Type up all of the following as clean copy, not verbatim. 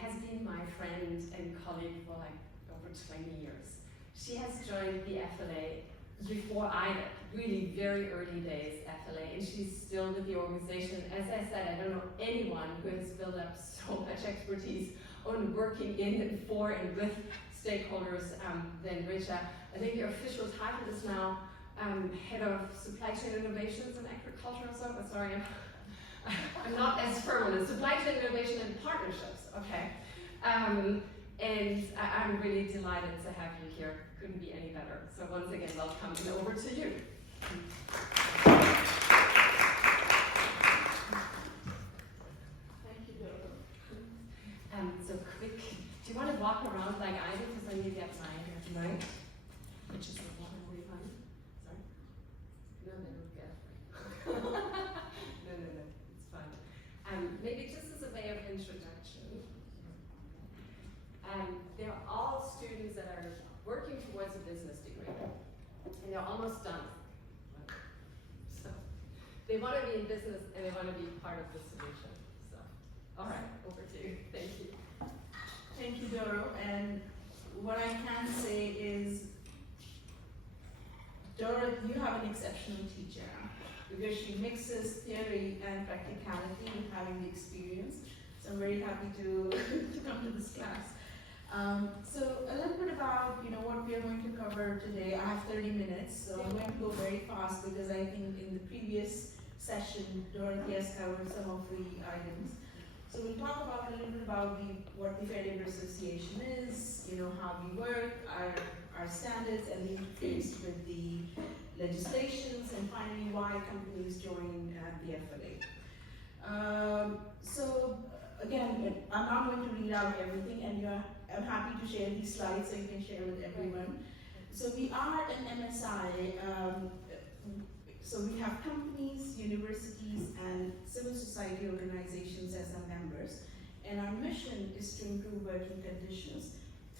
has been my friend and colleague for like over 20 years. She has joined the FLA before I did, really very early days FLA, and she's still with the organization. As I said, I don't know anyone who has built up so much expertise on working in and for and with stakeholders than Richa. I think your official title is now Head of Supply Chain Innovations in Agriculture or so, but sorry, I'm not as firm on it. Supply Chain Innovation and Partnerships, okay. And I'm really delighted to have you here. Couldn't be any better. So once again, welcome, and over to you. Thank you, Doro. So quick, do you want to walk around like I do? Because I need to get my mic, which is the one way fun. Sorry? No, they don't get it. No, it's fine. Maybe just as a way of introduction. They're all students that are working towards a business degree, and they're almost done. So they want to be in business and they want to be part of the solution. So, all right, over to you. Thank you. Thank you, Doro. And what I can say is, Doro, you have an exceptional teacher because she mixes theory and practicality and having the experience. So I'm very happy to come to this class. So a little bit about what we are going to cover today. I have 30 minutes, so I'm going to go very fast because I think in the previous session, Dorothy has covered some of the items. So we'll talk about a little bit about what the Fair Labor Association is, how we work, our standards, and the interface with the legislations, and finally why companies join the FLA. So again, I'm not going to read out everything, and I'm happy to share these slides so you can share with everyone. So we are an MSI, so we have companies, universities, and civil society organizations as our members, and our mission is to improve working conditions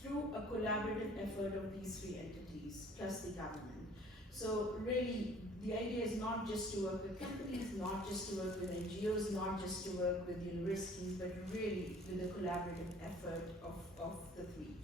through a collaborative effort of these three entities, plus the government. So really, the idea is not just to work with companies, not just to work with NGOs, not just to work with universities, but really with a collaborative effort of the three.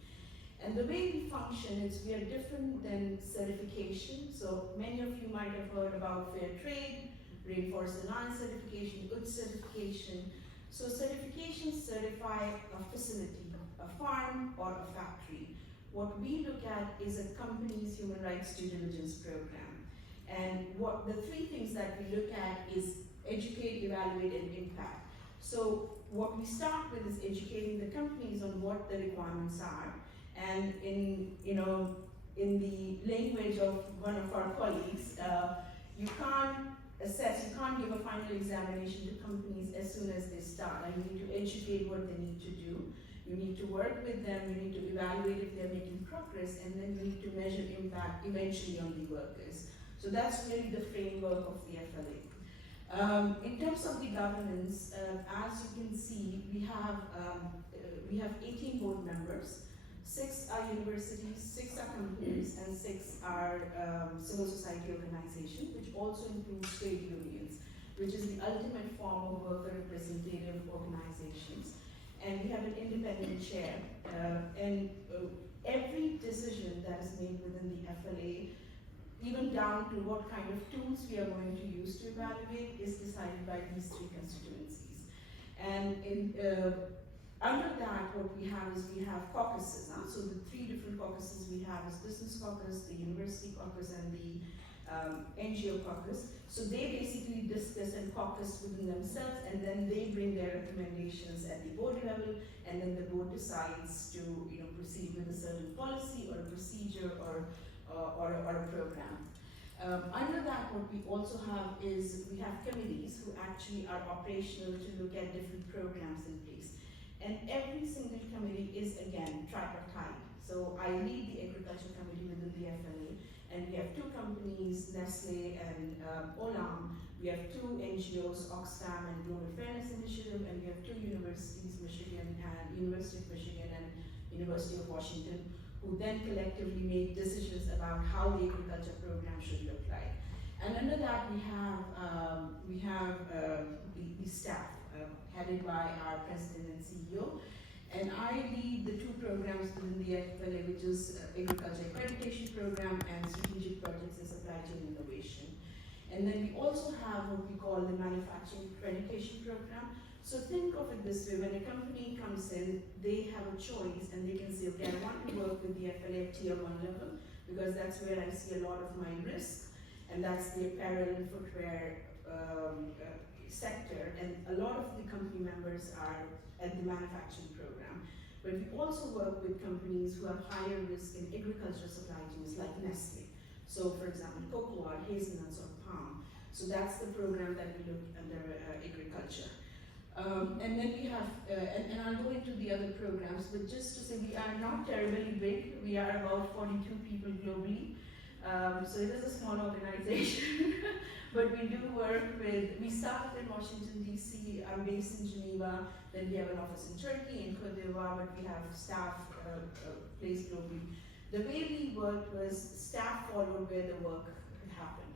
And the way we function is we are different than certification. So many of you might have heard about fair trade, rainforest alliance certification, good certification. So certifications certify a facility, a farm, or a factory. What we look at is a company's human rights due diligence program. And what the three things that we look at is educate, evaluate, and impact. So what we start with is educating the companies on what the requirements are. And in the language of one of our colleagues, you can't assess, you can't give a final examination to companies as soon as they start. And you need to educate what they need to do. You need to work with them, you need to evaluate if they're making progress, and then you need to measure impact eventually on the workers. So that's really the framework of the FLA. In terms of the governance, as you can see, we have 18 board members. 6 are universities, 6 are companies, and 6 are civil society organizations, which also includes trade unions, which is the ultimate form of worker representative organizations. And we have an independent chair. Every decision that is made within the FLA, even down to what kind of tools we are going to use to evaluate, is decided by these three constituencies. And under that, what we have is we have caucuses. So the 3 different caucuses we have is Business Caucus, the University Caucus, and the NGO Caucus. So they basically discuss and caucus within themselves, and then they bring their recommendations at the board level, and then the board decides to proceed with a certain policy or a procedure or a program. Under that, what we also have is we have committees who actually are operational to look at different programs in place. And every single committee is, again, tripartite. So I lead the agriculture committee within the FLA, and we have 2 companies, Nestle and Olam. We have 2 NGOs, Oxfam and Global Fairness Initiative, and we have 2 universities, Michigan and University of Michigan and University of Washington, who then collectively make decisions about how the agriculture program should look like. And under that, we have the staff, headed by our president and CEO. And I lead the two programs within the FLA, which is Agriculture Accreditation Program and Strategic Projects in Supply Chain Innovation. And then we also have what we call the Manufacturing Accreditation Program. So think of it this way, when a company comes in, they have a choice and they can say, okay, I want to work with the FLA Tier 1 level because that's where I see a lot of my risk, and that's the apparel and footwear sector, and a lot of the company members are at the manufacturing program. But we also work with companies who have higher risk in agricultural supply chains like Nestle. So for example, cocoa, hazelnuts, or palm. So that's the program that we look under agriculture. And then we have, and I'll go into the other programs, but just to say we are not terribly big. We are about 42 people globally. So it is a small organization, but we do work with, we started in Washington DC, I'm based in Geneva, then we have an office in Turkey, in Côte d'Ivoire, but we have staff placed globally. The way we worked was staff followed where the work happened.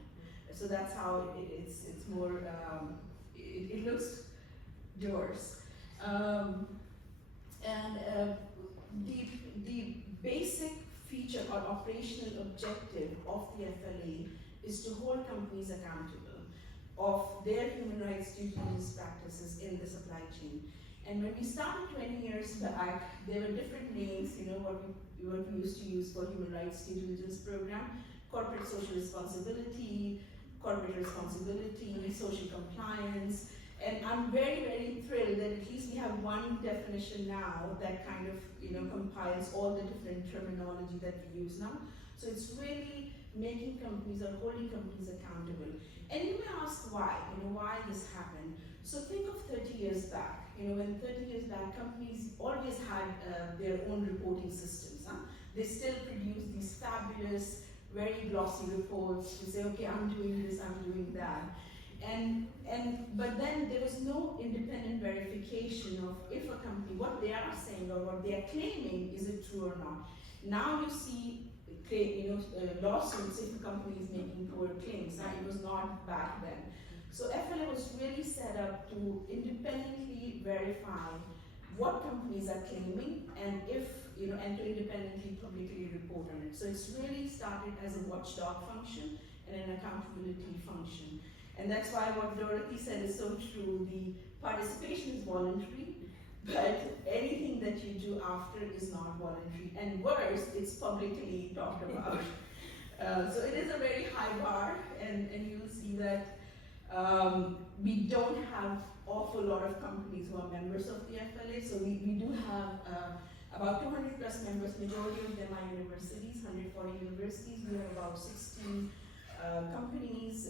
So that's how it's more, it looks diverse. The basic feature or operational objective of the FLA is to hold companies accountable of their human rights due diligence practices in the supply chain. And when we started 20 years back, there were different names, what we used to use for human rights due diligence program: corporate social responsibility, social compliance. And I'm very, very thrilled that at least we have one definition now that kind of, compiles all the different terminology that we use now. So it's really making companies or holding companies accountable. And you may ask why, why this happened. So think of 30 years back. When 30 years back, companies always had their own reporting systems. They still produce these fabulous, very glossy reports to say, okay, I'm doing this, I'm doing that. But then there was no independent verification of if a company, what they are saying or what they are claiming, is it true or not. Now you see, lawsuits if a company is making poor claims. Now it was not back then. So FLA was really set up to independently verify what companies are claiming and if, and to independently publicly report on it. So it's really started as a watchdog function and an accountability function. And that's why what Dorothy said is so true. The participation is voluntary, but anything that you do after is not voluntary. And worse, it's publicly talked about. So it is a very high bar, and you will see that we don't have awful lot of companies who are members of the FLA. So we do have about 200 plus members. Majority of them are universities, 140 universities. We have about 16 companies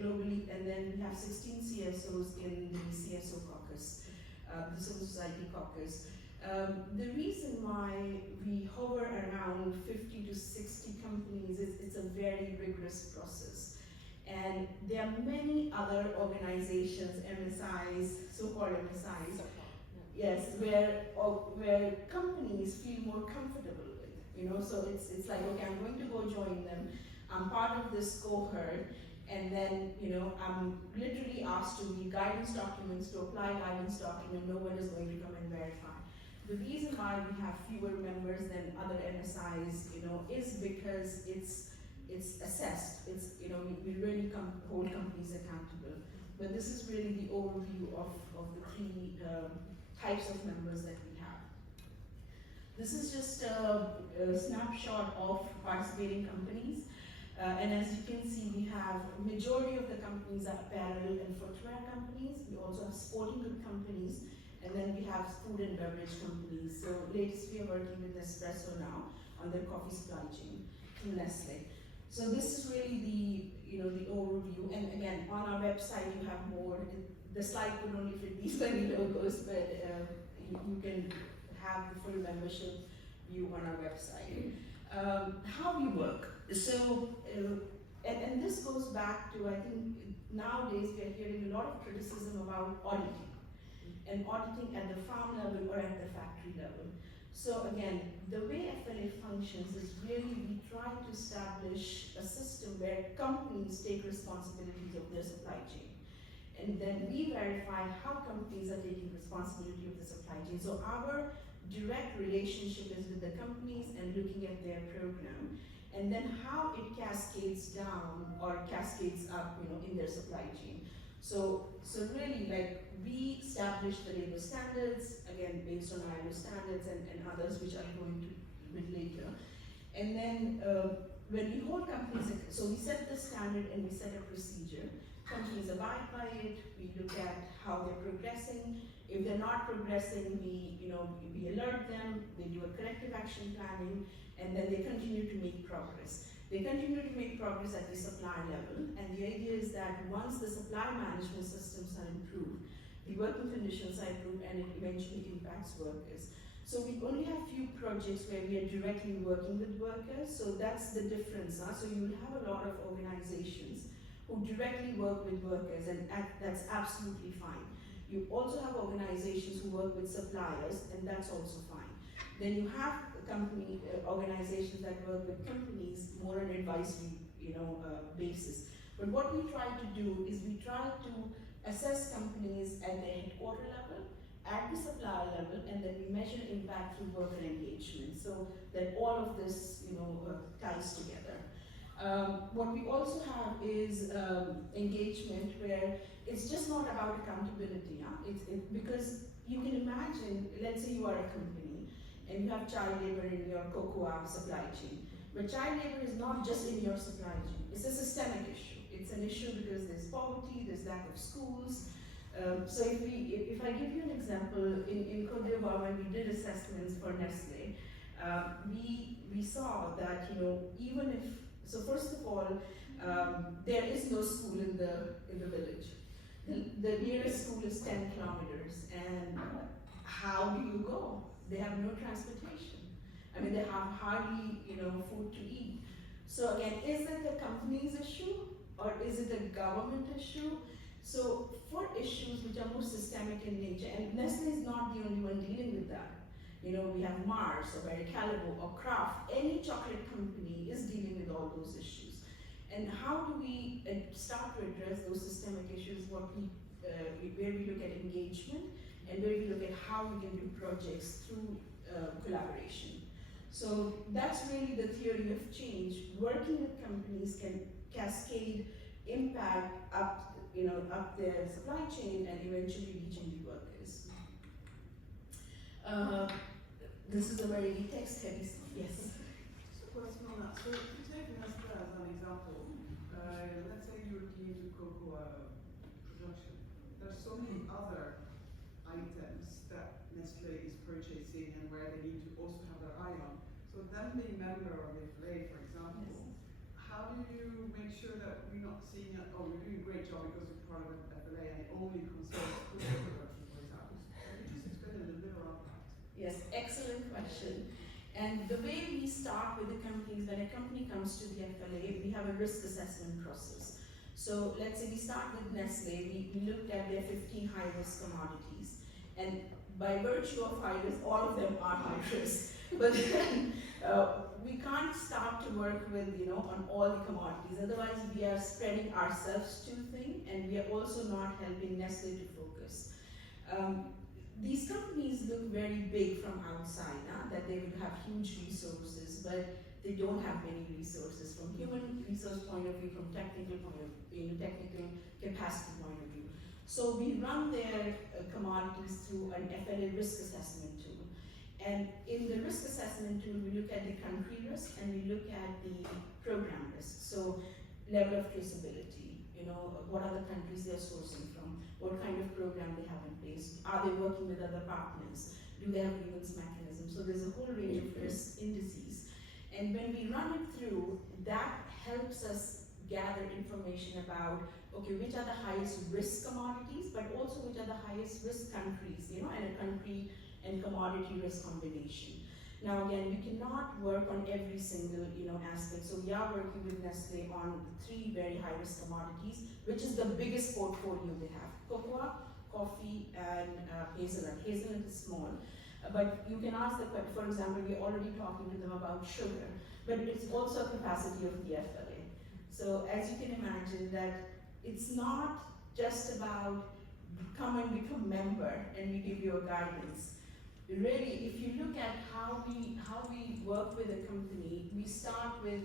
globally, and then we have 16 CSOs in the CSO caucus, the Civil Society caucus. The reason why we hover around 50 to 60 companies is it's a very rigorous process. And there are many other organizations, MSIs, so-called MSIs, yes, where companies feel more comfortable with, so it's like, okay, I'm going to go join them. I'm part of this cohort, and then, I'm literally asked to read guidance documents, to apply guidance document. No one is going to come and verify. The reason why we have fewer members than other MSIs, is because it's assessed. It's, we really hold companies accountable. But this is really the overview of the three types of members that we have. This is just a snapshot of participating companies. And as you can see, we have majority of the companies are apparel and footwear companies. We also have sporting good companies, and then we have food and beverage companies. So latest we are working with Espresso now on their coffee supply chain to Nestle. So this is really the overview. And again, on our website you have more. The slide would only fit these many logos, but you can have the full membership view on our website. How we work. So, and this goes back to, I think nowadays we are hearing a lot of criticism about auditing, and auditing at the farm level or at the factory level. So again, the way FLA functions is really we try to establish a system where companies take responsibilities of their supply chain. And then we verify how companies are taking responsibility of the supply chain. So our direct relationship is with the companies and looking at their program, and then how it cascades down or cascades up, in their supply chain. So really, like, we established the labor standards, again, based on ILO standards and others, which I'll go into a bit later. And then when we hold companies, so we set the standard and we set a procedure. Companies abide by it, we look at how they're progressing. If they're not progressing, we alert them, they do a corrective action planning, and then they continue to make progress. They continue to make progress at the supply level, and the idea is that once the supply management systems are improved, the working conditions are improved, and it eventually impacts workers. So we only have few projects where we are directly working with workers, so that's the difference. So you will have a lot of organizations who directly work with workers, and that's absolutely fine. You also have organizations who work with suppliers, and that's also fine. Then you have organizations that work with companies more on advisory, basis. But what we try to do is we try to assess companies at the headquarter level, at the supplier level, and then we measure impact through worker engagement, so that all of this, ties together. What we also have is engagement, where it's just not about accountability. Because you can imagine, let's say you are a company and you have child labor in your cocoa supply chain. But child labor is not just in your supply chain, it's a systemic issue. It's an issue because there's poverty, there's lack of schools. So if I give you an example, in Côte d'Ivoire, when we did assessments for Nestle, we saw that, even if, so first of all, there is no school in the village. The nearest school is 10 kilometers, and how do you go? They have no transportation. I mean, they have hardly, food to eat. So again, is it the company's issue, or is it a government issue? So for issues which are more systemic in nature, and Nestle is not the only one dealing with that. We have Mars, or Barry Callebaut, or Kraft. Any chocolate company is dealing with all those issues. And how do we start to address those systemic issues? Where we look at engagement, and where we look at how we can do projects through collaboration. So that's really the theory of change. Working with companies can cascade impact up their supply chain and eventually reaching the workers. This is a very text-heavy. Yes. Just a question on that. So, if you take Nestle as an example, let's say you're looking into cocoa production. There's so many other items that Nestle is purchasing and where they need to also have their eye on. So, them being member of the FLA, for example, Yes. how do you make sure that we're not seeing that, oh, you're doing a great job because you're part of the FLA and it only concerns food production, for example? Can you just explain a little bit around that? Yes, excellent question. And the way we start with the companies, when a company comes to the FLA, we have a risk assessment process. So let's say we start with Nestle, we looked at their 15 high-risk commodities. And by virtue of high risk, all of them are high risk. But then we can't start to work with, on all the commodities. Otherwise, we are spreading ourselves too thin, and we are also not helping Nestle to focus. These companies look very big from outside, that they would have huge resources, but they don't have many resources from human resource point of view, from technical point of view, technical capacity point of view. So we run their commodities through an FLA risk assessment tool. And in the risk assessment tool, we look at the country risk and we look at the program risk. So level of traceability, what are the countries they're sourcing from, what kind of program they have in place, are they working with other partners, do they have grievance mechanisms? So there's a whole range of risk indices. And when we run it through, that helps us gather information about, okay, which are the highest risk commodities, but also which are the highest risk countries, and a country and commodity risk combination. Now again, we cannot work on every single aspect. So we are working with Nestle on 3 very high risk commodities, which is the biggest portfolio they have: cocoa, coffee, and hazelnut. Hazelnut is small, but you can ask the question. For example, we're already talking to them about sugar, but it's also a capacity of the FLA. So as you can imagine, that it's not just about come and become member and we give you a guidance. really, if you look at how we work with a company, we start with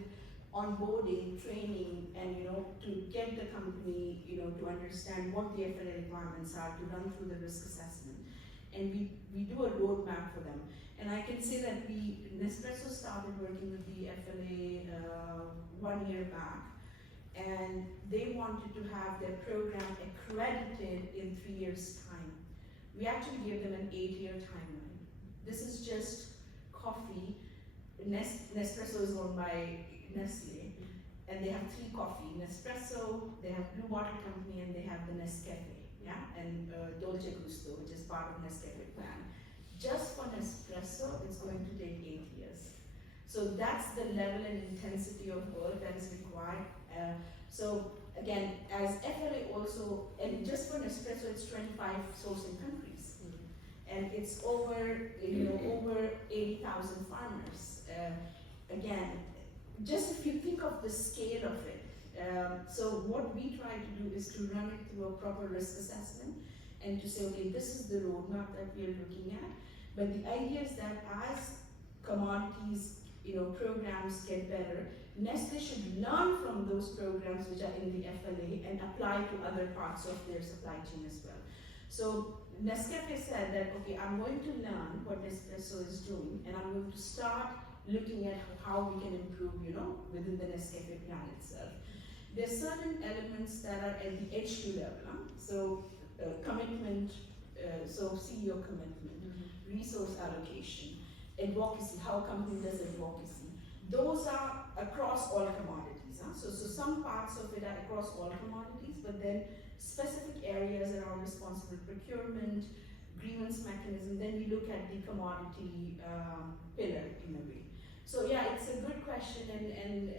onboarding, training, and to get the company to understand what the FLA requirements are, to run through the risk assessment, and we do a roadmap for them. And I can say that Nespresso started working with the FLA 1 year back, and they wanted to have their program accredited in 3 years' time. We actually gave them an 8-year timeline. This is just coffee. Nespresso is owned by Nestle, and they have 3 coffee: Nespresso, they have Blue Water Company, and they have the Nescafe, and Dolce Gusto, which is part of Nescafe plan. Just for Nespresso, it's going to take 8 years. So that's the level and intensity of work that is required. So again, as FLA also, and just for Nespresso, it's 25 sourcing countries, and it's over 80,000 farmers. Again, just if you think of the scale of it, so what we try to do is to run it through a proper risk assessment and to say, okay, this is the roadmap that we are looking at. But the idea is that as commodities, programs get better, Nestle should learn from those programs which are in the FLA and apply to other parts of their supply chain as well. So Nescafe said that, okay, I'm going to learn what Nespresso is doing, and I'm going to start looking at how we can improve, within the Nescafe plan itself. There are certain elements that are at the HQ level. So commitment, so CEO commitment, resource allocation, advocacy, how company does advocacy. Those are across all commodities. So some parts of it are across all commodities, but then specific areas around responsible procurement, grievance mechanism, then we look at the commodity pillar in a way. So yeah, it's a good question, and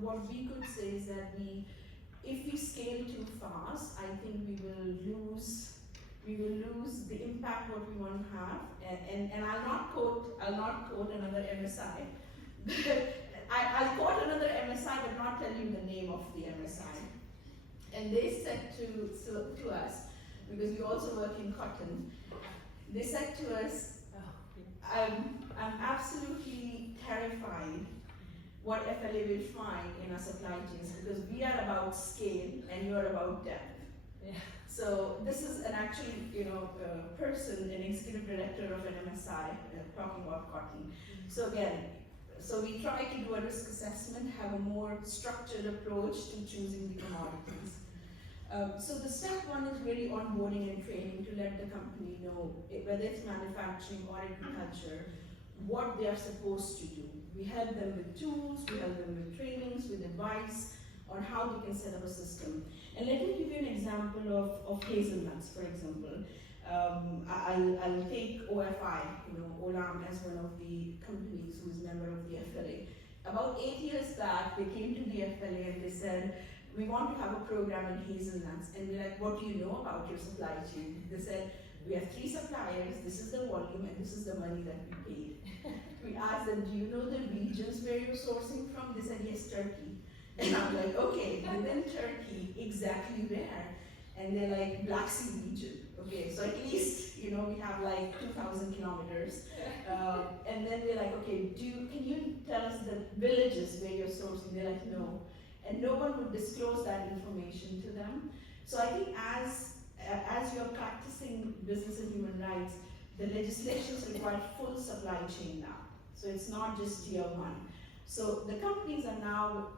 what we could say is that if we scale too fast, I think we will lose the impact what we want to have. And I'll not quote another MSI. I'll quote another MSI, but not tell you the name of the MSI. And they said to us, because we also work in cotton, they said to us, I'm absolutely terrified what FLA will find in our supply chains, because we are about scale and you are about depth. Yeah. So this is an person, an executive director of an MSI, talking about cotton. So again, we try to do a risk assessment, have a more structured approach to choosing the commodities. So the step 1 is really onboarding and training to let the company know, whether it's manufacturing or agriculture, what they are supposed to do. We help them with tools, we help them with trainings, with advice on how they can set up a system. And let me give you an example of hazelnuts, for example. I'll take OFI, Olam, as one of the companies who is a member of the FLA. About 8 years back, they came to the FLA and they said, we want to have a program in hazelnuts. And we're like, what do you know about your supply chain? They said, we have 3 suppliers, this is the volume, and this is the money that we paid. We asked them, do you know the regions where you're sourcing from? They said, yes, Turkey. And I'm like, okay, within Turkey, exactly where? And they're like, Black Sea region. Okay, so at least, we have like 2,000 kilometers. And then we're like, okay, can you tell us the villages where you're sourcing? They're like, no. And no one would disclose that information to them. So I think as you're practicing business and human rights, the legislations require full supply chain now. So it's not just tier 1. So the companies are now,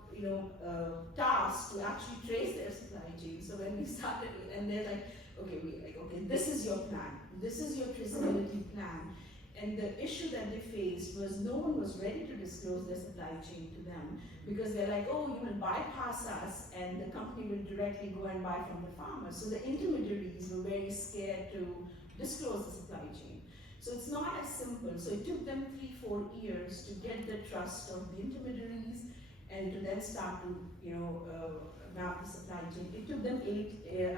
tasked to actually trace their supply chain. So when we started, and they're like, okay, this is your plan. This is your traceability plan. And the issue that they faced was no one was ready to disclose their supply chain to them, because they're like, oh, you will bypass us and the company will directly go and buy from the farmers. So the intermediaries were very scared to disclose the supply chain. So it's not as simple. So it took them 3-4 years to get the trust of the intermediaries and to then start to map the supply chain. It took them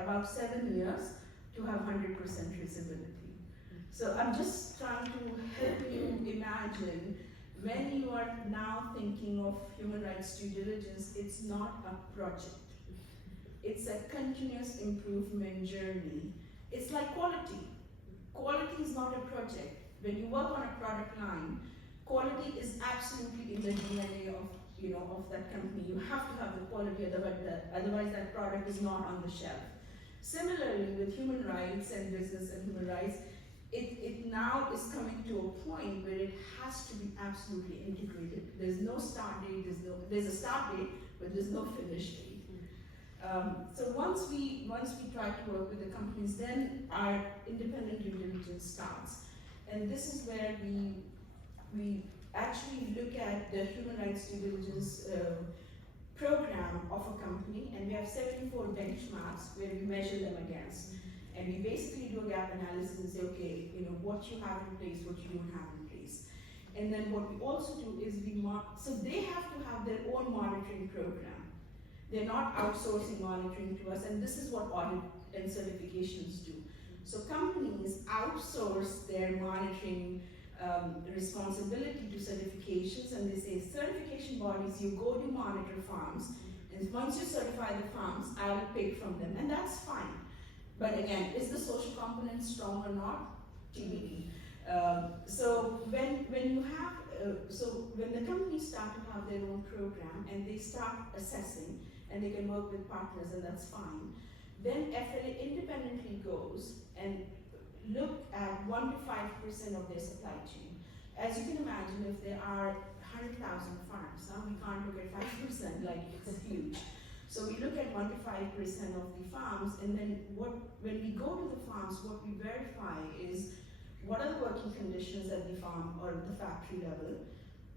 about 7 years to have 100% traceability. So I'm just trying to help you imagine, when you are now thinking of human rights due diligence, it's not a project. It's a continuous improvement journey. It's like quality. Quality is not a project. when you work on a product line, quality is absolutely in the DNA of of that company. You have to have the quality, otherwise that product is not on the shelf. Similarly, with human rights and business and human rights, it now is coming to a point where it has to be absolutely integrated. There's no start date, there's a start date, but there's no finish date. So once we try to work with the companies, then our independent due diligence starts. And this is where we actually look at the human rights due diligence program of a company, and we have 74 benchmarks where we measure them against. And we basically do a gap analysis and say, okay, what you have in place, what you don't have in place. And then what we also do is so they have to have their own monitoring program. They're not outsourcing monitoring to us, and this is what audit and certifications do. So companies outsource their monitoring responsibility to certifications, and they say, certification bodies, you go to monitor farms, and once you certify the farms, I will pick from them, and that's fine. But again, is the social component strong or not? TBD. So when the companies start to have their own program and they start assessing, and they can work with partners, and that's fine, then FLA independently goes and look at 1 to 5% of their supply chain. As you can imagine, if there are 100,000 farms, we can't look at 5%, like it's huge. So we look at 1 to 5% of the farms, and then when we go to the farms, what we verify is what are the working conditions at the farm or the factory level,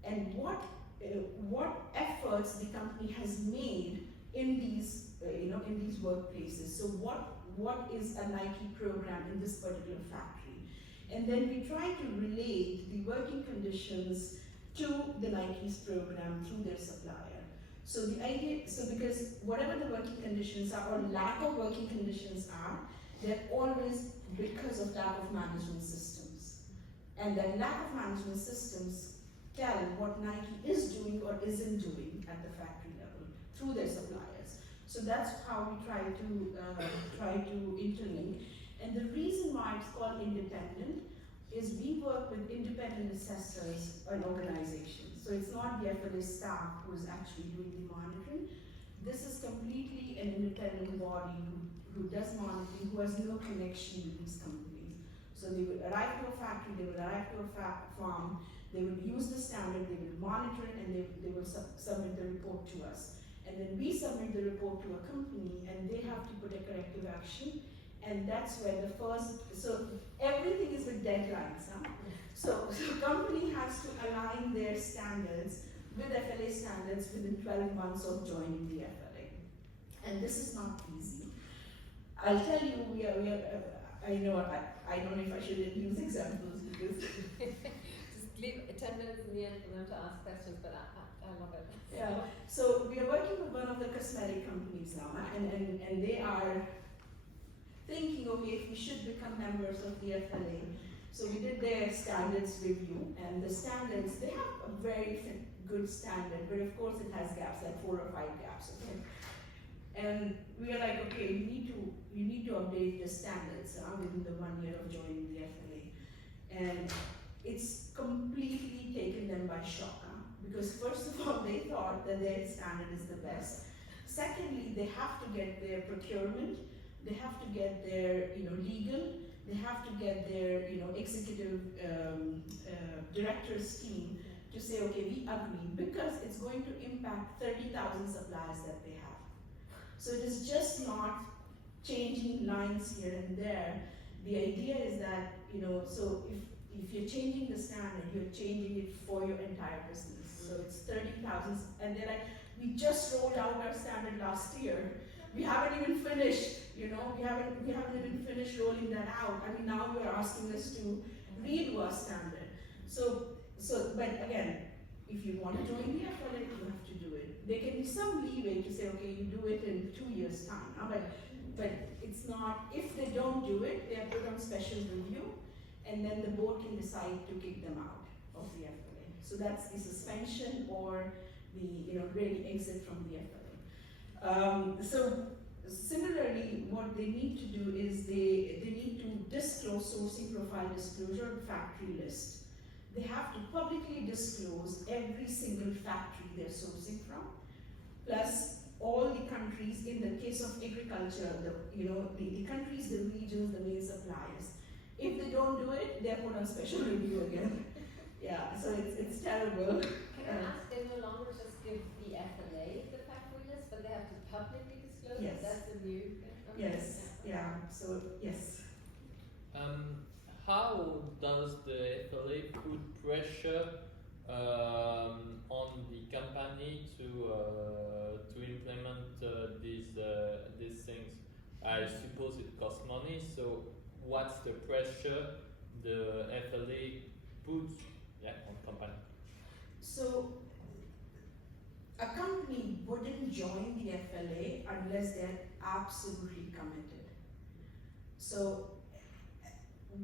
and what efforts the company has made in these in these workplaces. So what is a Nike program in this particular factory, and then we try to relate the working conditions to the Nike's program through their supplier. So the idea, because whatever the working conditions are or lack of working conditions are, they're always because of lack of management systems. And that lack of management systems tell what Nike is doing or isn't doing at the factory level through their suppliers. So that's how we try to interlink. And the reason why it's called independent is we work with independent assessors and organizations. So it's not the FLA staff who is actually doing the monitoring. This is completely an independent body who does monitoring, who has no connection with these companies. So they will arrive to a factory, they will arrive to a farm, they will use the standard, they will monitor it, and they will submit the report to us. And then we submit the report to a company, and they have to put a corrective action. And that's where so everything is with deadlines. So company has to align their standards with FLA standards within 12 months of joining the FLA. And this is not easy. I'll tell you, I don't know if I should use examples because... Just leave 10 minutes in the end for them to ask questions, but I love it. Yeah, so we are working with one of the cosmetic companies now, and they are thinking, okay, if we should become members of the FLA. So we did their standards review, and the standards, they have a very good standard, but of course it has gaps, like 4 or 5 gaps, okay? And we are like, okay, you need to update the standards within the 1 year of joining the FLA. And it's completely taken them by shock, because first of all, they thought that their standard is the best. Secondly, they have to get their procurement, they have to get their legal, they have to get their executive director's team to say, okay, we agree, because it's going to impact 30,000 suppliers that they have. So it is just not changing lines here and there. The idea is that, so if you're changing the standard, you're changing it for your entire business. So it's 30,000, and they're like, we just rolled out our standard last year. We haven't even finished, we haven't even finished rolling that out. I mean, now you're asking us to redo our standard. But again, if you want to join the FLA, you have to do it. There can be some leeway to say, okay, you do it in 2 years' time. But it's not, if they don't do it, they are put on special review, and then the board can decide to kick them out of the FLA. So that's the suspension or the really exit from the FLA. similarly, what they need to do is they need to disclose sourcing profile disclosure factory list. They have to publicly disclose every single factory they're sourcing from, plus all the countries. In the case of agriculture, the countries, the regions, the main suppliers. If they don't do it, they're put on special review again. Yeah, so it's terrible. Can I ask, they no longer just give the FLA the factory list, but they have to publicly disclose Yes. it? That's the new thing? Okay. Yes, yeah, so yes. How does the FLA put pressure on the company to implement these things? I suppose it costs money. So what's the pressure the FLA puts on company? So a company wouldn't join the FLA unless they're absolutely committed. So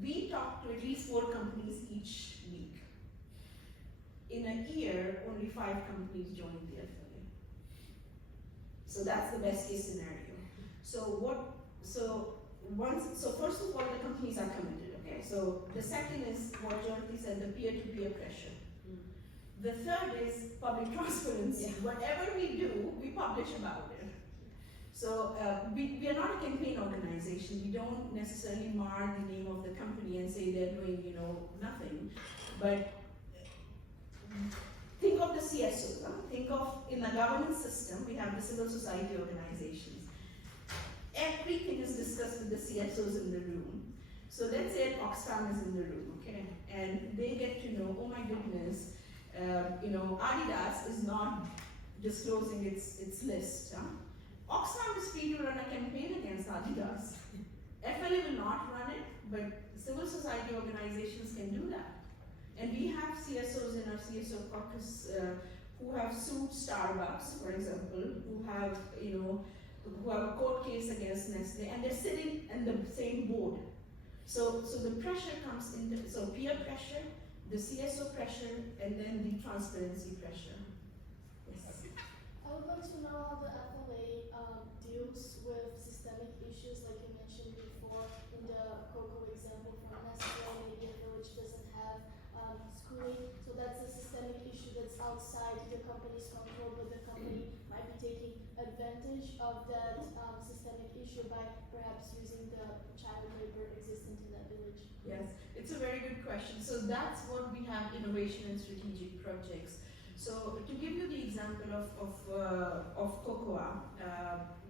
we talk to at least 4 companies each week. In a year, only 5 companies join the FLA. So that's the best case scenario. So first of all, the companies are committed, okay? So the second is what Jyoti said, the peer-to-peer pressure. The third is public transparency. Whatever we do, we publish about it. So we are not a campaign organization. We don't necessarily mar the name of the company and say they're doing, nothing. But think of the CSOs. Think of, in the governance system, we have the civil society organizations. Everything is discussed with the CSOs in the room. So let's say Oxfam is in the room, okay? And they get to know, oh my goodness, Adidas is not disclosing its list. Oxfam is free to run a campaign against Adidas. FLA will not run it, but civil society organizations can do that. And we have CSOs in our CSO caucus who have sued Starbucks, for example, who have a court case against Nestle, and they're sitting in the same board. So the pressure comes into, so peer pressure, the CSO pressure, and then the transparency pressure. Yes. I would like to know how the FLA deals with systemic issues, like you mentioned before in the cocoa example from Nestle. Maybe a village doesn't have schooling, so that's a systemic issue that's outside the company's control, but the company might be taking advantage of that systemic issue by perhaps using the child labor existent in that village. Yes, it's a very good question. So that's what we have, innovation and strategic projects. So to give you the example of cocoa,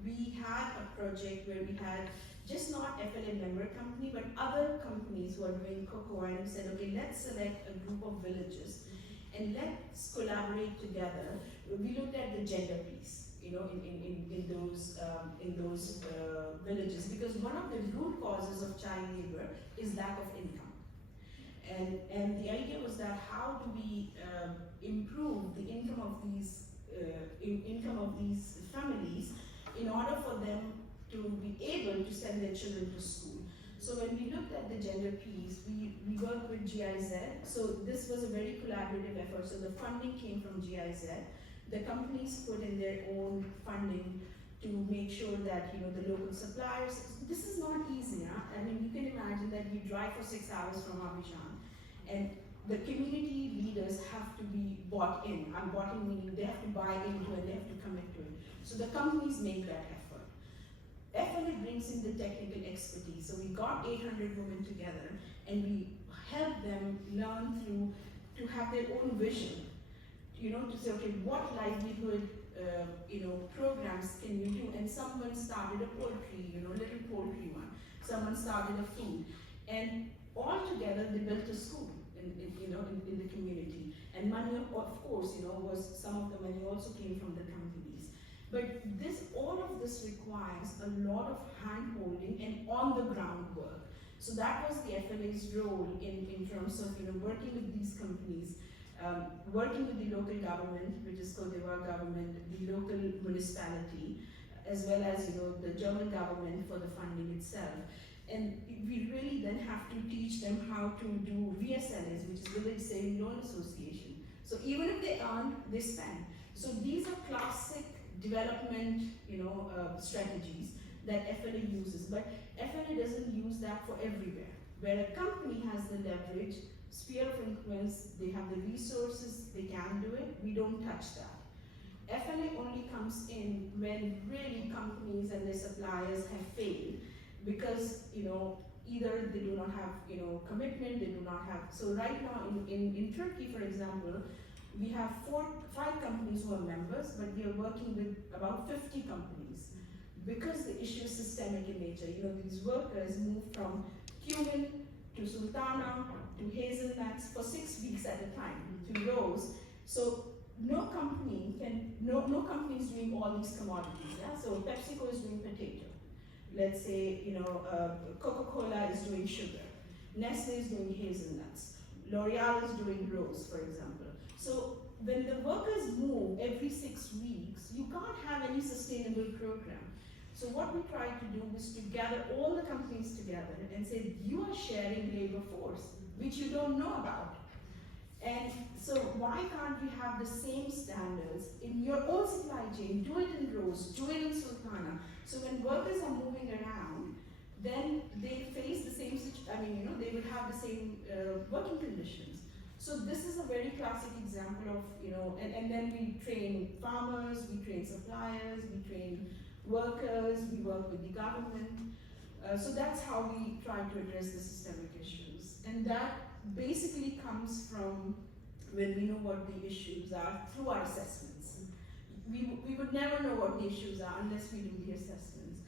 we had a project where we had just not FLA member company, but other companies who are doing cocoa, and we said, okay, let's select a group of villages and let's collaborate together. We looked at the gender piece, in those villages, because one of the root causes of child labor is lack of income. And the idea was that how do we improve the income of these families in order for them to be able to send their children to school. So when we looked at the gender piece, we worked with GIZ. So this was a very collaborative effort. So the funding came from GIZ. The companies put in their own funding to make sure that the local suppliers. This is not easy. I mean, you can imagine that we drive for 6 hours from Abidjan, and the community leaders have to be bought in. And bought in meaning they have to buy into it, they have to commit to it. So the companies make that effort. FLA brings in the technical expertise. So we got 800 women together and we helped them learn to have their own vision. To say, okay, what livelihood, programs can you do? And someone started a poultry, little poultry one. Someone started a food, and all together they built a school in the community. And money, of course, was some of the money also came from the companies. But all of this requires a lot of hand-holding and on-the-ground work. So that was the FLA's role in terms of working with these companies. Working with the local government, which is Cote d'Ivoire government, the local municipality, as well as the German government for the funding itself. And we really then have to teach them how to do VSLAs, which is Village Saving Loan Association. So even if they earn, they spend. So these are classic development strategies. that FLA uses, but FLA doesn't use that for everywhere. Where a company has the leverage, sphere of influence, they have the resources, they can do it, we don't touch that. FLA only comes in when really companies and their suppliers have failed because, either they do not have, commitment, they do not have, so right now in Turkey, for example, we have 5 companies who are members, but we are working with about 50 companies because the issue is systemic in nature. These workers move from cumin to sultana to hazelnuts for 6 weeks at a time to rose. So no company is doing all these commodities. Yeah? So PepsiCo is doing potato. Let's say Coca-Cola is doing sugar. Nestle is doing hazelnuts. L'Oreal is doing rose, for example. So when the workers move every 6 weeks, you can't have any sustainable program. So what we try to do is to gather all the companies together and say, you are sharing labor force, which you don't know about. And so why can't we have the same standards in your own supply chain? Do it in Rose, do it in Sultana. So when workers are moving around, then they face the same situation, they will have the same working conditions. So this is a very classic example of, and then we train farmers, we train suppliers, we train workers, we work with the government. So that's how we try to address the systemic issues. And that basically comes from when we know what the issues are through our assessments. We would never know what the issues are unless we do the assessments.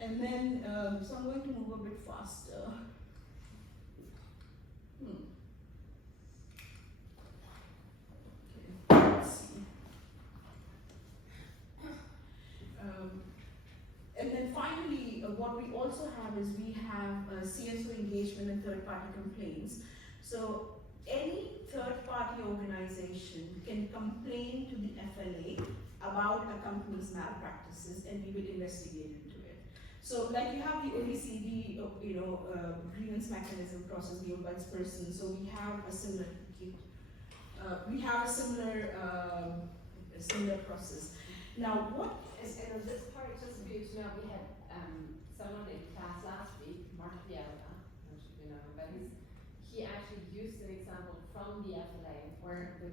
And then, so I'm going to move a bit faster. Okay, let's see. And then finally, what we also have is we have CSO engagement and third-party complaints. So any third-party organization can complain to the FLA about a company's malpractices, and we will investigate into it. So, like you have the OECD, grievance mechanism process, the ombudsperson. So we have a similar, similar process. Now, what? And on this part, just for you to know, we had someone in class last week, Mark Bielda, I'm sure you know him, but he actually used an example from the FLA where the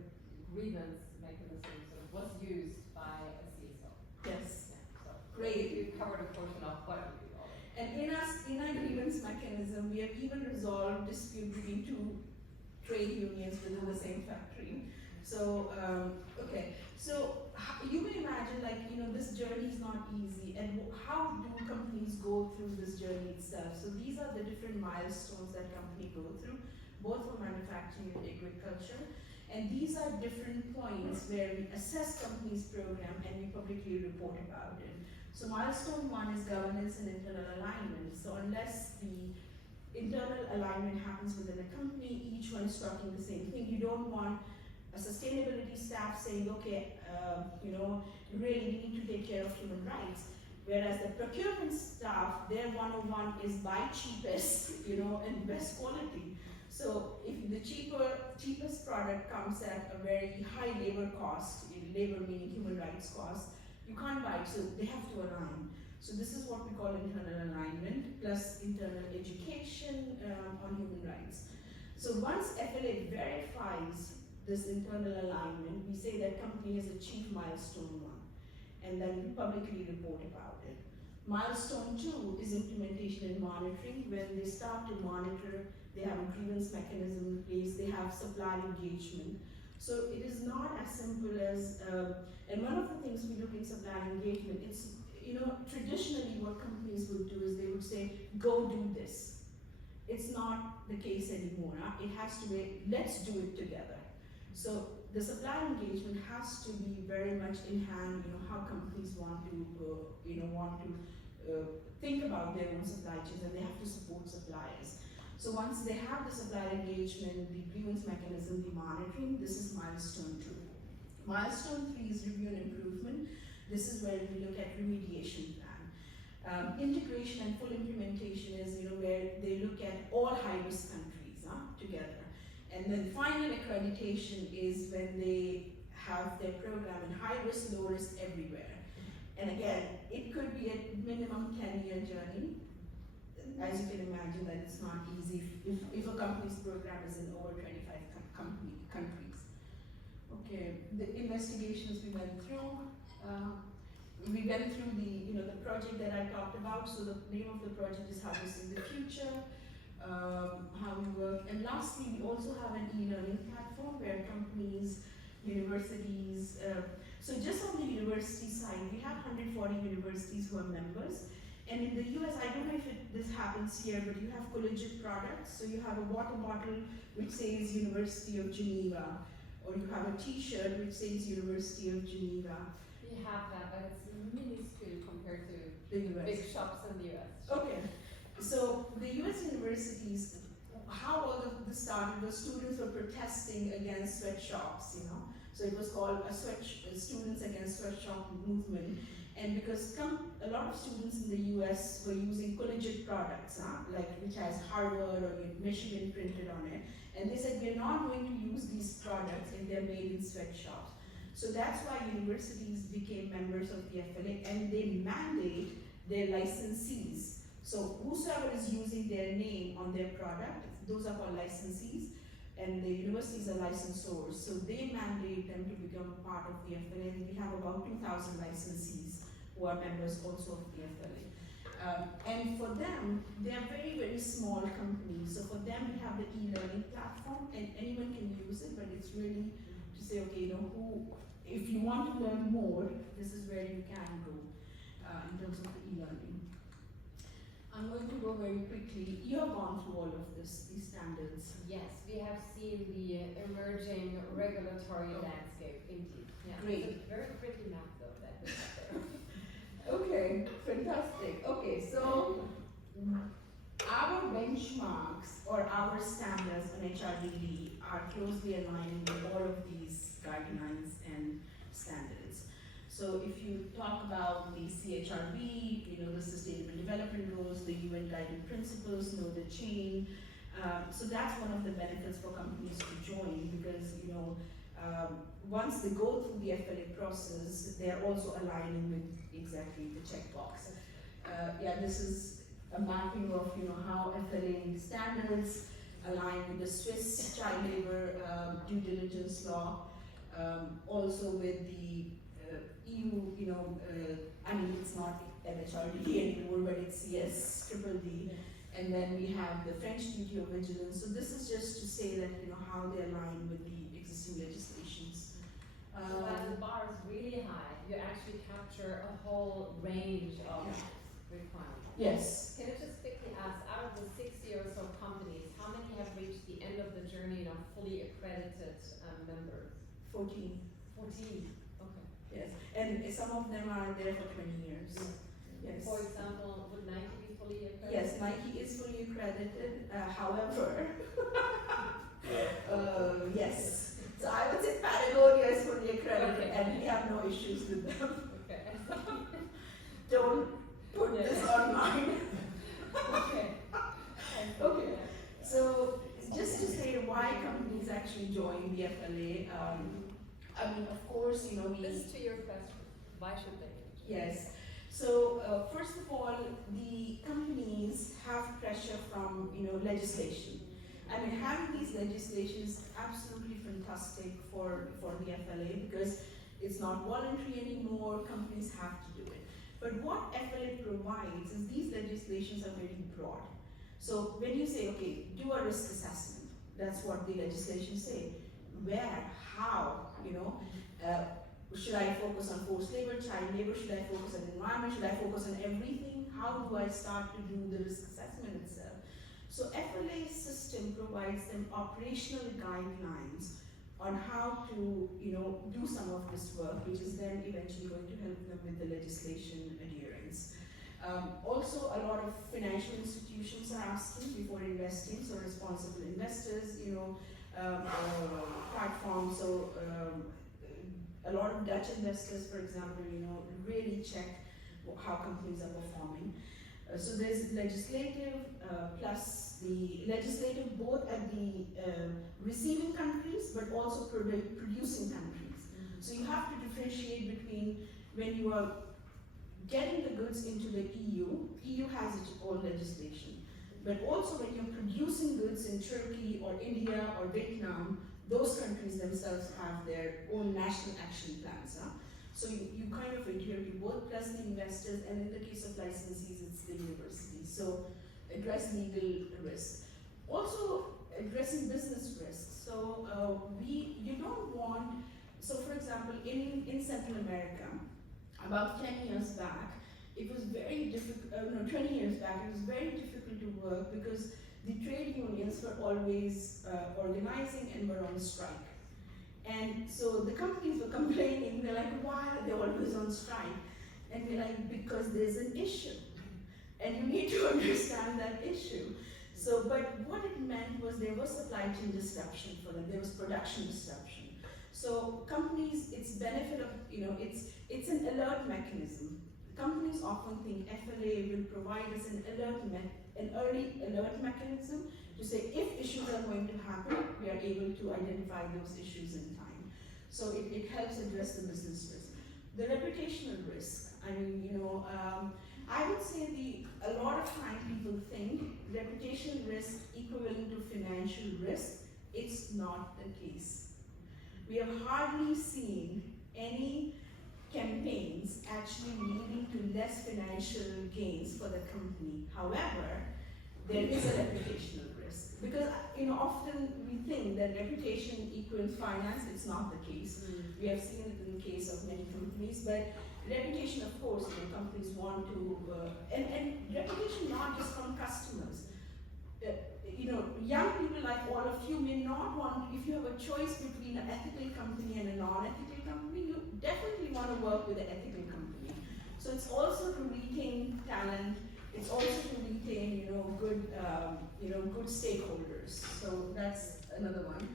grievance mechanism sort of was used by a CSO. Yes. Yeah, so Great. You covered a portion of what we do already. And in our grievance mechanism, we have even resolved dispute between 2 trade unions within the same factory. So, okay. So you can imagine, this journey is not easy, and how do companies go through this journey itself? So these are the different milestones that companies go through, both for manufacturing and agriculture. And these are different points where we assess companies' program and we publicly report about it. So milestone 1 is governance and internal alignment. So unless the internal alignment happens within a company, each one is talking the same thing. You don't want a sustainability staff saying, okay, really we need to take care of human rights. Whereas the procurement staff, their 101 is buy cheapest, and best quality. So if the cheapest product comes at a very high labor cost, labor meaning human rights cost, you can't buy it, so they have to align. So this is what we call internal alignment, plus internal education on human rights. So once FLA verifies this internal alignment, we say that company has achieved milestone 1, and then we publicly report about it. Milestone 2 is implementation and monitoring. When they start to monitor, they have a grievance mechanism in place, they have supplier engagement. So it is not as simple as, and one of the things we look in supplier engagement, it's, traditionally what companies would do is they would say, go do this. It's not the case anymore. It has to be, let's do it together. So the supplier engagement has to be very much in hand, how companies want to, think about their own supply chains, and they have to support suppliers. So once they have the supplier engagement, the grievance mechanism, the monitoring, this is milestone 2. Milestone 3 is review and improvement. This is where we look at remediation plan. Integration and full implementation is, where they look at all high-risk countries together. And then final accreditation is when they have their program in high risk, low risk everywhere. And again, it could be a minimum 10-year journey. As you can imagine, that it's not easy if a company's program is in over 25 countries. Okay, the investigations we went through. We went through the project that I talked about. So the name of the project is Harvesting the Future. How we work, and lastly, we also have an e-learning platform where companies, universities. So just on the university side, we have 140 universities who are members. And in the US, I don't know if this happens here, but you have collegiate products. So you have a water bottle which says University of Geneva, or you have a T-shirt which says University of Geneva. We have that, but it's minuscule compared to The US. big shops in the US. Okay, so the US universities, how all of this started was students were protesting against sweatshops, So it was called Students Against Sweatshop Movement. And because a lot of students in the US were using collegiate products, which has Harvard or Michigan printed on it. And they said, we're not going to use these products if they're made in sweatshops. So that's why universities became members of the FLA, and they mandate their licensees. So whosoever is using their name on their product, those are called licensees, and the universities are licensors. So they mandate them to become a part of the FLA. And we have about 2,000 licensees who are members also of the FLA. And for them, they are very, very small companies. So for them, we have the e-learning platform, and anyone can use it, but it's really to say, okay, if you want to learn more, this is where you can go in terms of the e-learning. I'm going to go very quickly. You have gone through all of these standards. Yes, we have seen the emerging regulatory landscape, indeed. Yeah. Great. It's a very pretty map, though, that we have there. Okay, fantastic. Okay, so our benchmarks or our standards on HRDD are closely aligned with all of these guidelines and standards. So if you talk about the CHRB, the Sustainable Development Goals, the UN Guiding Principles, know the chain. So that's one of the benefits for companies to join, because once they go through the FLA process, they're also aligning with exactly the checkbox. This is a mapping of how FLA standards align with the Swiss child labor due diligence law, also with the EU, it's not MHRD anymore, but it's CSDD. And then we have the French duty of vigilance. So this is just to say that how they align with the existing legislations. So while the bar is really high, you actually capture a whole range of requirements. Yes. Can I just quickly ask, out of the 60 or so companies, how many have reached the end of the journey and are fully accredited members? 14. 14. Okay. Yes. And some of them are there for 20 years. Yes. For example, would Nike be fully accredited? Yes, Nike is fully accredited. However, yes. So I would say Patagonia is fully accredited, and we have no issues with them. Okay. Don't put this online. Okay. Okay. So just to say why companies actually join the FLA. Of course, This is to your question. Why should they? Yes. So first of all, the companies have pressure from legislation. Having these legislations is absolutely fantastic for the FLA, because it's not voluntary anymore. Companies have to do it. But what FLA provides is these legislations are very broad. So when you say, okay, do a risk assessment, that's what the legislations say. Where, how, should I focus on forced labor, child labor? Should I focus on environment? Should I focus on everything? How do I start to do the risk assessment itself? So FLA's system provides them operational guidelines on how to, do some of this work, which is then eventually going to help them with the legislation adherence. Also, a lot of financial institutions are asking before investing, so responsible investors, platforms. So a lot of Dutch investors, for example, really check how companies are performing. So there's legislative plus the legislative both at the receiving countries but also producing countries. So you have to differentiate between when you are getting the goods into the EU has its own legislation. But also when you're producing goods in Turkey or India or Vietnam, those countries themselves have their own national action plans. So you kind of adhere to both, plus the investors, and in the case of licensees, it's the universities. So address legal risk. Also addressing business risk. So you don't want, so for example, in Central America, about 10 years back, it was very difficult, 20 years back, it was very difficult to work because the trade unions were always organizing and were on strike. And so the companies were complaining, they're like, why are they always on strike? And we're like, because there's an issue. And you need to understand that issue. So, but what it meant was there was supply chain disruption for them, there was production disruption. So companies, it's benefit of, it's an alert mechanism. Companies often think FLA will provide us an early alert mechanism to say if issues are going to happen, we are able to identify those issues in time. So it helps address the business risk. The reputational risk, I would say a lot of time people think reputation risk equivalent to financial risk. It's not the case. We have hardly seen any campaigns actually leading to less financial gains for the company. However, there is a reputational risk. Because often we think that reputation equals finance. It's not the case. We have seen it in the case of many companies, but reputation, of course, companies want to, and reputation not just from customers. Young people like all of you may not want, if you have a choice between an ethical company and a non-ethical company, you definitely want to work with an ethical company. So it's also to retain talent, it's also to retain, good stakeholders. So that's another one.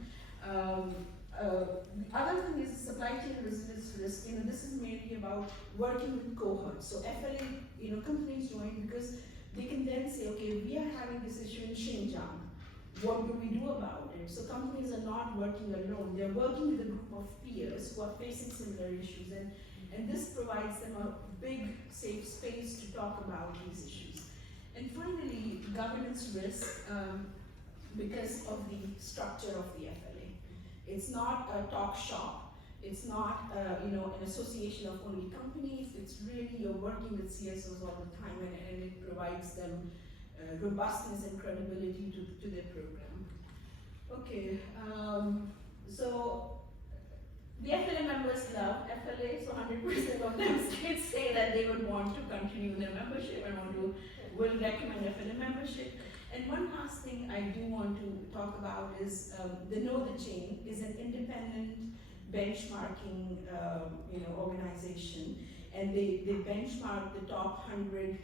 The other thing is supply chain resilience risk. This is mainly about working with cohorts. So FLA, companies join because they can then say, okay, we are having this issue in Xinjiang. What do we do about it? So companies are not working alone. They're working with a group of peers who are facing similar issues. And this provides them a big, safe space to talk about these issues. And finally, governance risk, because of the structure of the FLA. It's not a talk shop. It's not, an association of only companies. It's really, you're working with CSOs all the time, and it provides them robustness and credibility to their program. Okay, so the FLA members love FLA, so 100% of them say that they would want to continue their membership and will recommend FLA membership. And one last thing I do want to talk about is the Know the Chain is an independent benchmarking organization, and they benchmark the top 100,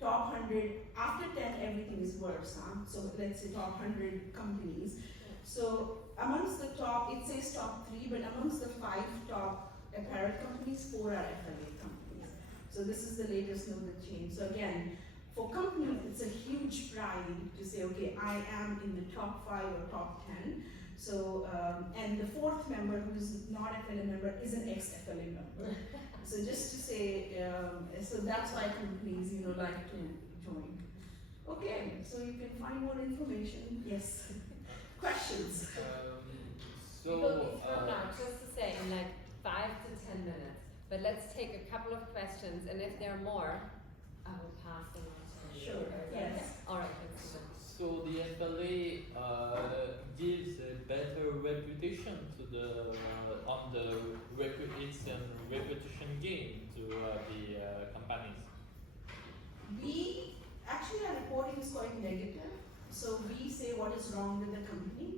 top 100, after 10 everything is worse, so let's say top 100 companies. So amongst the top, it says top 3, but amongst the 5 top apparel companies, 4 are FLA companies. So this is the latest Know the Chain. So again, for companies, it's a huge pride to say, okay, I am in the top 5 or top 10. So, and the 4th member, who is not a FLA member, is an ex-FLA member. So just to say, so that's why companies, like to join. Okay, so you can find more information. Yes. Questions? We will be thrown out, just to say, in like 5 to 10 minutes. But let's take a couple of questions, and if there are more, I will pass them on to you. Sure, yes. All right, let's do that. So the FLA gives a better reputation to it's a reputation gain to the companies. We actually, our reporting is quite negative. So we say what is wrong with the company.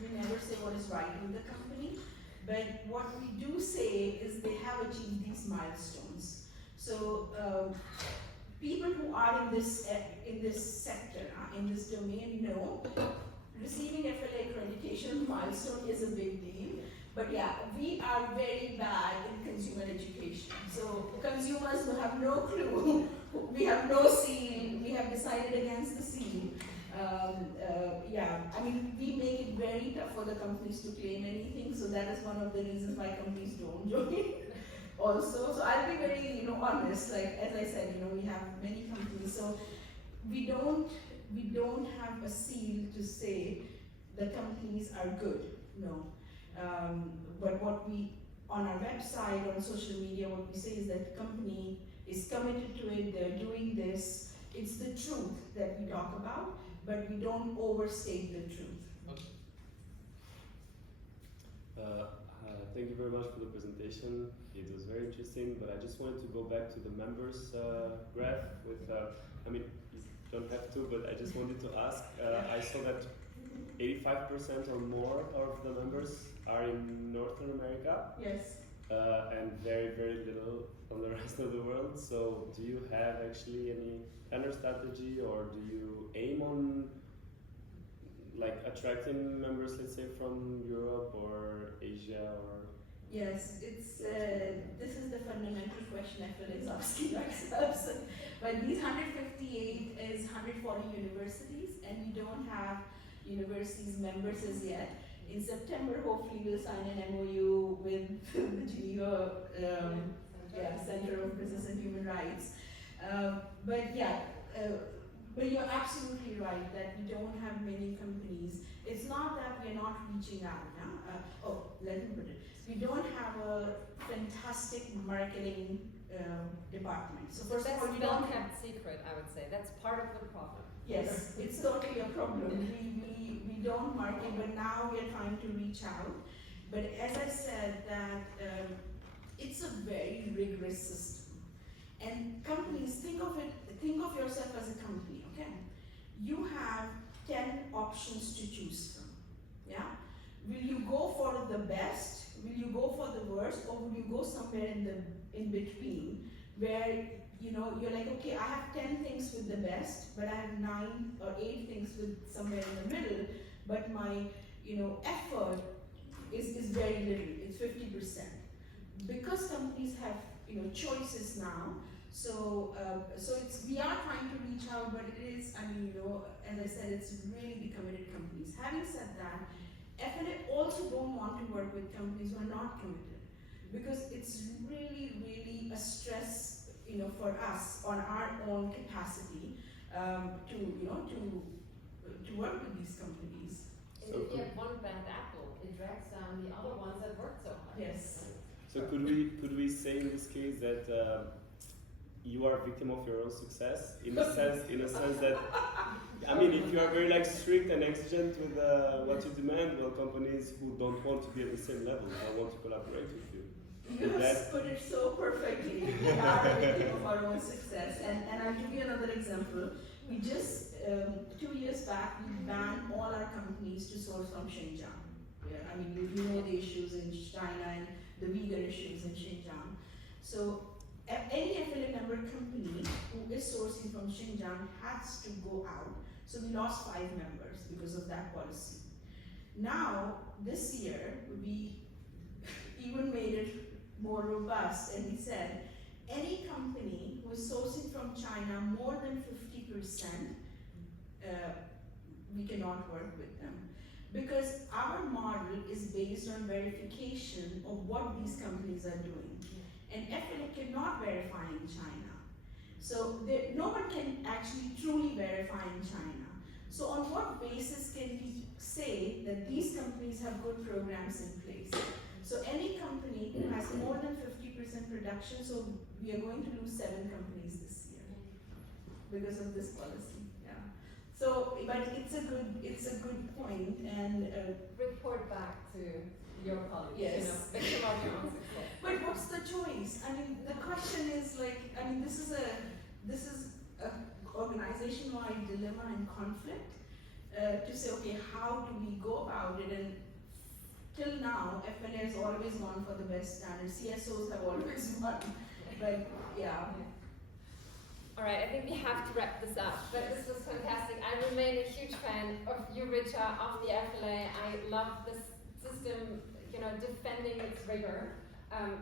We never say what is right with the company. But what we do say is they have achieved these milestones. So people who are in this sector, in this domain, know receiving FLA accreditation milestone is a big deal. But yeah, we are very bad in consumer education. So consumers who have no clue, we have no seal, we have decided against the seal. We make it very tough for the companies to claim anything, so that is one of the reasons why companies don't join. also. So I'll be very, honest. Like as I said, we have many companies, so we don't have a seal to say the companies are good. No, but what we on our website, on social media, what we say is that company is committed to it. They're doing this. It's the truth that we talk about, but we don't overstate the truth. Thank you very much for the presentation. It was very interesting, but I just wanted to go back to the members graph with, I mean, you don't have to, but I just wanted to ask, I saw that 85% or more of the members are in Northern America. Yes. And very, very little on the rest of the world. So do you have actually any planner strategy, or do you aim on like attracting members, let's say from Europe or Asia or? Yes, it's this is the fundamental question FLA is asking ourselves. But these 158 is 140 universities, and we don't have universities members as yet. In September, hopefully we'll sign an MOU with the Geneva Center of Business and Human Rights. But you're absolutely right that we don't have many companies. It's not that we're not reaching out. Let me put it. We don't have a fantastic marketing department. So first of all, we don't have. Kept secret, I would say. That's part of the problem. Yes, it's totally a problem. We don't market, but now we are trying to reach out. But as I said, that it's a very rigorous system. And companies, think of yourself as a company, okay? You have 10 options to choose from, yeah? Will you go for the best? Will you go for the worst? Or will you go somewhere in between where you're like, okay, I have 10 things with the best, but I have 9 or 8 things with somewhere in the middle, but my, effort is very little, it's 50%. Because companies have, choices now, so we are trying to reach out, but it is, as I said, it's really the committed companies. Having said that, FLA also don't want to work with companies who are not committed, because it's really, really a stress for us on our own capacity to work with these companies. And if you have one bad apple, it drags down the other ones that work so hard. Yes. So could we say in this case that you are a victim of your own success in a sense that I mean, if you are very strict and exigent with what you demand, well, companies who don't want to be at the same level don't want to collaborate with you. You have put it so perfectly. We are a victim of our own success. And I'll give you another example. We just, 2 years back, we banned all our companies to source from Xinjiang. Yeah, I mean, you know the issues in China and the Uyghur issues in Xinjiang. So any FLA member company who is sourcing from Xinjiang has to go out. So we lost 5 members because of that policy. Now, this year, we even made it more robust, and we said any company who is sourcing from China more than 50%, we cannot work with them, because our model is based on verification of what these companies are doing, and FLA cannot verify in China. So no one can actually truly verify in China. So on what basis can we say that these companies have good programs in place? So any company who has more than 50% production, so we are going to lose 7 companies this year because of this policy. Yeah. So, but it's a good point, and report back to your colleagues. Yes. Victim of your own success. But what's the choice? I mean, the question is this is a organization-wide dilemma and conflict to say, okay, how do we go about it? And till now, FLA has always gone for the best standard. CSOs have always won. But yeah. All right, I think we have to wrap this up. But this was fantastic. I remain a huge fan of you, Richa, of the FLA. I love this system, defending its rigor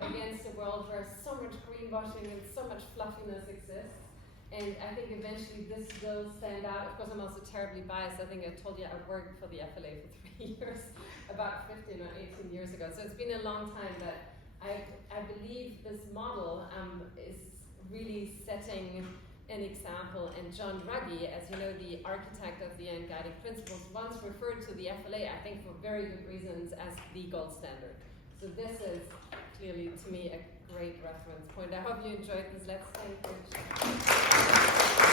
against a world where so much greenwashing and so much fluffiness exists. And I think eventually this will stand out. Of course, I'm also terribly biased. I think I told you I worked for the FLA for 3 years, about 15 or 18 years ago. So it's been a long time, but I believe this model is really setting an example, and John Ruggie, as you know, the architect of the UN Guiding Principles, once referred to the FLA, I think for very good reasons, as the gold standard. So this is clearly, to me, a great reference point. I hope you enjoyed this. Let's thank Rich.